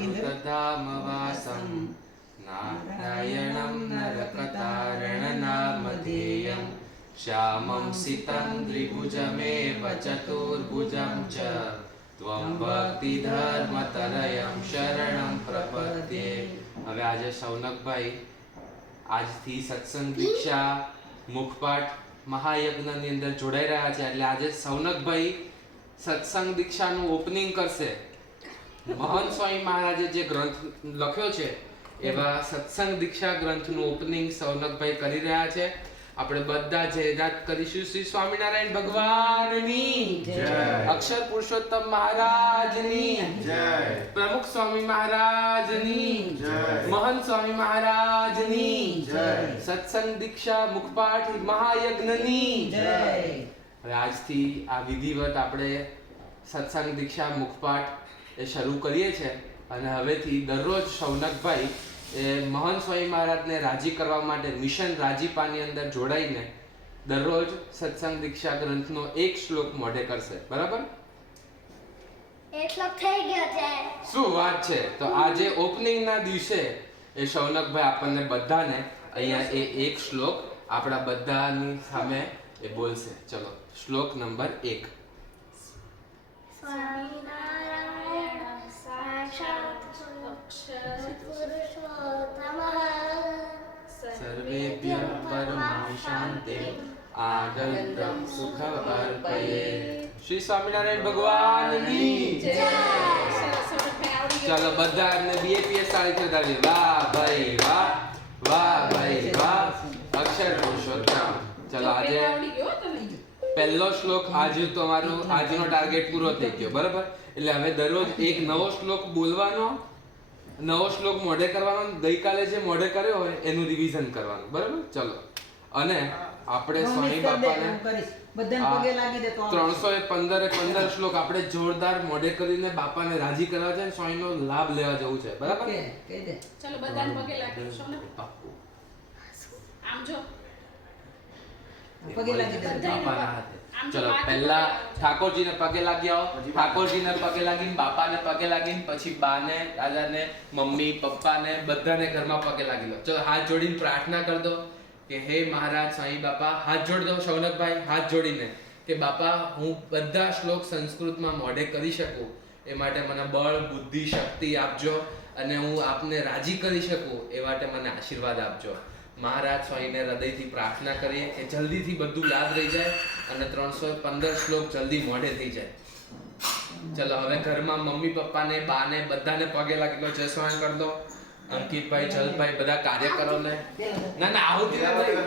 वैकुंठधामवासं नारायणं नरकतारणनामधेयं श्यामं सितं द्विभुजमेव चतुर्भुजं च त्वं भक्तिधर्मतनयं शरणं प्रपद्ये। હવે આજે સૌનકભાઈ આજથી સત્સંગ દીક્ષા મુખપાઠ મહાયજ્ઞની અંદર જોડાઈ રહ્યા છે, એટલે આજે સૌનકભાઈ સત્સંગ દીક્ષાનું ઓપનિંગ કરશે. મહંત સ્વામી મહારાજે જે ગ્રંથ લખ્યો છે એવા સત્સંગ દીક્ષા ગ્રંથનું ઓપનિંગ સૌનકભાઈ કરી રહ્યા છે. આપણે બધા જયરાત કરીશું શ્રી સ્વામિનારાયણ ભગવાનની જય, અક્ષર પુરુષોત્તમ મહારાજની જય, પ્રમુખ સ્વામી મહારાજની જય, મહંત સ્વામી મહારાજની જય, સત્સંગ દીક્ષા મુખપાઠ મહાયજ્ઞની જય. હવે આજથી આ વિધિવત આપણે સત્સંગ દીક્ષા મુખપાઠ એ શરૂ કરીએ છીએ અને હવેથી દરરોજ સૌનકભાઈ એ મહંત સ્વામી મહારાજને રાજી કરવા માટે મિશન રાજીપાની અંદર જોડાઈને દરરોજ સત્સંગ દીક્ષા ગ્રંથનો એક શ્લોક મોઢે કરશે. બરાબર? એક શ્લોક થઈ ગયો છે. શું વાત છે! તો આજે ઓપનિંગ ના દિવસે એ સૌનકભાઈ આપણને બધાને અહીંયા એ એક શ્લોક આપણા બધાની સામે એ બોલશે. ચલો, શ્લોક નંબર 1. સ્વામિનારાયણ સાક્ષાત પુરુષોત્તમઃ સર્વેભ્યઃ પરમા શાંતિ આનંદં સુખં અર્પયે. શ્રી સ્વામિનારાયણ ભગવાનની જય. ચાલો બધાને બીએપીએસ તાળી વધાવી. વાહ ભાઈ વાહ, વાહ ભાઈ વાહ, અક્ષર પુરુષોત્તમ. ચલો આજે પહેલો શ્લોક આજે તમારું આજનો ટાર્ગેટ પૂરો થઈ ગયો. બરાબર? એટલે હવે દરરોજ એક નવો શ્લોક બોલવાનો, નવો શ્લોક મોઢે કરવાનો, ગઈકાલે જે મોઢે કર્યો હોય એનું રિવિઝન કરવાનું. બરાબર? ચલો, અને આપણે સ્વામી બાપાને બધાને પગે લાગી દે તો 315 શ્લોક આપણે જોરદાર મોઢે કરીને બાપાને રાજી કરવા છે, સ્વામીનો લાભ લેવા જવું છે. બરાબર? કહી દે. ચલો બધાને પગે લાગીશું ને. આમ જો પગે લાગી દે બાપાના હાથે. ચલો પહેલા ઠાકોરજીને પગે લાગી આવો. ઠાકોરજીને પગે લાગીને બાપાને પગે લાગીને પછી બાને, દાદાને, મમ્મી, પપ્પાને બધાને ઘરમાં પગે લાગી લો. ચલો હાથ જોડીને પ્રાર્થના કરી દો કે હે મહારાજ સ્વામી બાપા, હાથ જોડ દો સૌનકભાઈ, હાથ જોડીને કે બાપા હું બધા શ્લોક સંસ્કૃતમાં મોઢે કરી શકું એ માટે મને બળ, બુદ્ધિ, શક્તિ આપજો અને હું આપને રાજી કરી શકું એ માટે મને આશીર્વાદ આપજો. મહારાજ સ્વામીને હૃદયથી પ્રાર્થના કરીએ કે જલ્દીથી બધું યાદ રહી જાય અને 315 શ્લોક જલ્દી મોઢે થઈ જાય. ચલો હવે ઘરમાં મમ્મી પપ્પાને, બાને બધાને પગે લાગી લો. જય સ્વામી કરી દો. અંકિતભાઈ, જલભાઈ, બધા કાર્યકરોને. ના ના આવું ધીરે નહીં.